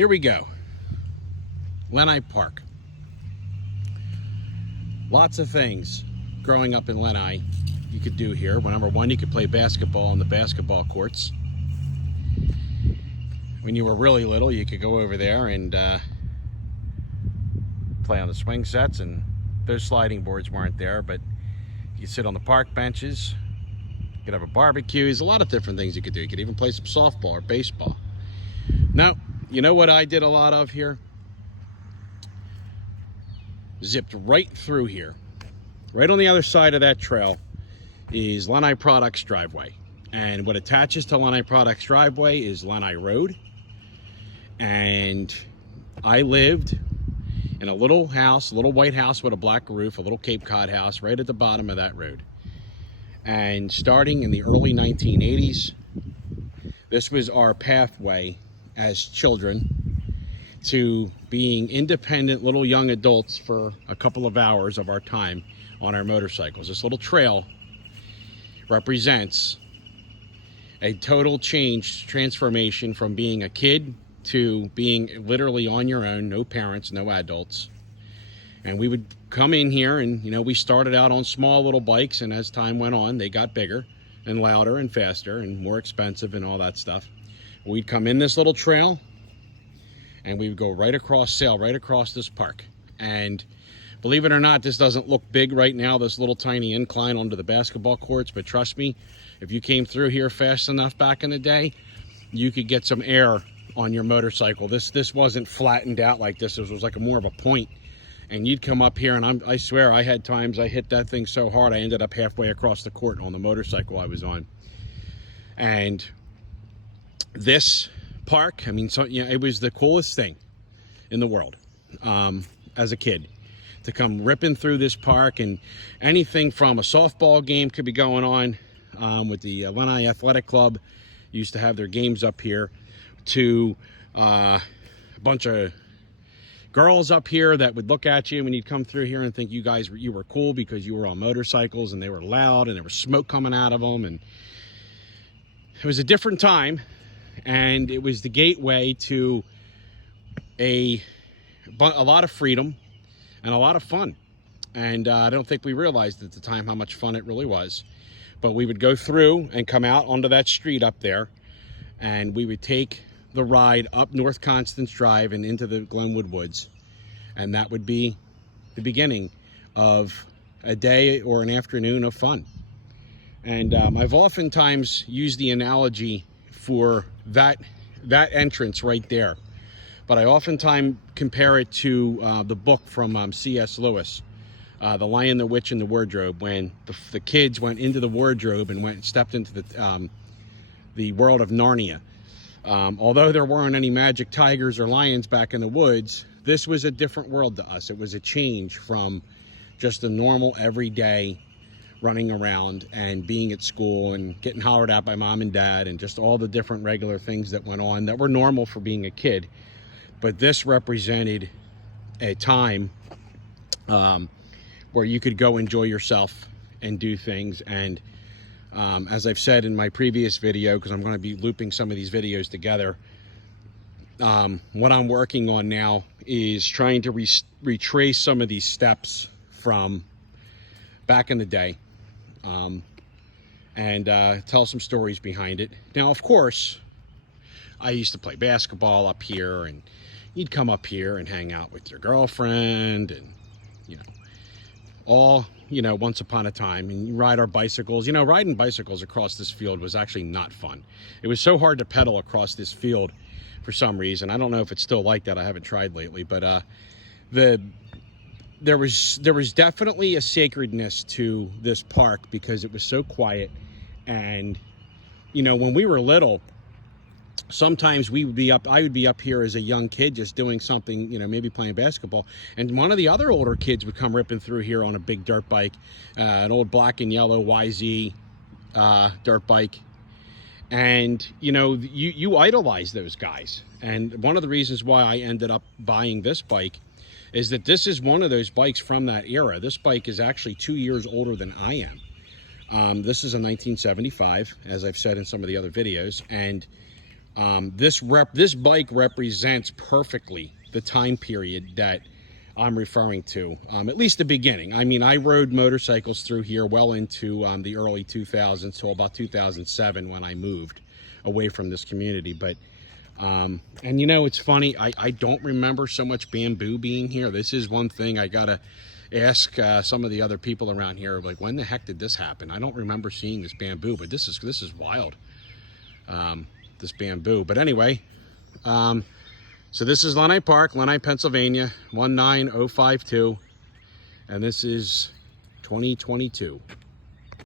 Here we go. Lenni Park. Lots of things growing up in Lenni you could do here. Well, number one, you could play basketball on the basketball courts. When you were really little, you could go over there and play on the swing sets, and those sliding boards weren't there, but you could sit on the park benches. You could have a barbecue. There's a lot of different things you could do. You could even play some softball or baseball. Now, you know what I did a lot of here? Zipped right through here. Right on the other side of that trail is Lenni Products driveway. And what attaches to Lenni Products driveway is Lenni Road. And I lived in a little house, a little white house with a black roof, a little Cape Cod house right at the bottom of that road. And starting in the early 1980s, this was our pathway as children to being independent little young adults for a couple of hours of our time on our motorcycles. This little trail represents a total change, transformation from being a kid to being literally on your own, no parents, no adults. And we would come in here and, you know, we started out on small little bikes, and as time went on, they got bigger and louder and faster and more expensive and all that stuff. We'd come in this little trail and we would go right across, sail right across this park. And believe it or not, this doesn't look big right now, this little tiny incline onto the basketball courts, but trust me, if you came through here fast enough back in the day, you could get some air on your motorcycle. This wasn't flattened out like this. It was like more of a point. And you'd come up here, and I swear I had times I hit that thing so hard I ended up halfway across the court on the motorcycle I was on. And this park, I mean, so, you know, it was the coolest thing in the world as a kid, to come ripping through this park. And anything from a softball game could be going on with the Lenni Athletic Club. Used to have their games up here, to a bunch of girls up here that would look at you when you'd come through here and think you were cool because you were on motorcycles and they were loud and there was smoke coming out of them. And it was a different time, and it was the gateway to a lot of freedom and a lot of fun. And I don't think we realized at the time how much fun it really was. But we would go through and come out onto that street up there, and we would take the ride up North Constance Drive and into the Glenwood Woods. And that would be the beginning of a day or an afternoon of fun. And I've oftentimes used the analogy for that entrance right there, but I oftentimes compare it to the book from C.S. Lewis, The Lion, the Witch, and the Wardrobe, when the kids went into the wardrobe and stepped into the world of Narnia. Although there weren't any magic tigers or lions back in the woods, this was a different world to us. It was a change from just a normal everyday running around and being at school and getting hollered at by mom and dad and just all the different regular things that went on that were normal for being a kid. But this represented a time where you could go enjoy yourself and do things. And as I've said in my previous video, because I'm going to be looping some of these videos together, what I'm working on now is trying to retrace some of these steps from back in the day, and tell some stories behind it. Now, of course, I used to play basketball up here, and you'd come up here and hang out with your girlfriend, and, you know, all, you know, once upon a time, and you ride our bicycles. You know, riding bicycles across this field was actually not fun. It was so hard to pedal across this field for some reason. I don't know if it's still like that. I haven't tried lately, but there was definitely a sacredness to this park because it was so quiet. And, you know, when we were little, sometimes I would be up here as a young kid just doing something, you know, maybe playing basketball, and one of the other older kids would come ripping through here on a big dirt bike, an old black and yellow YZ dirt bike. And, you know, you idolize those guys. And one of the reasons why I ended up buying this bike is that this is one of those bikes from that era. This bike is actually 2 years older than I am. This is a 1975, as I've said in some of the other videos. And This bike represents perfectly the time period that I'm referring to, at least the beginning. I mean, I rode motorcycles through here well into the early 2000s, till about 2007 when I moved away from this community. But and you know, it's funny, I don't remember so much bamboo being here. This is one thing I gotta ask some of the other people around here, like, when the heck did this happen? I don't remember seeing this bamboo, but this is wild, this bamboo. But anyway, so this is Lenni Park, Lenni, Pennsylvania, 19052, and this is 2022.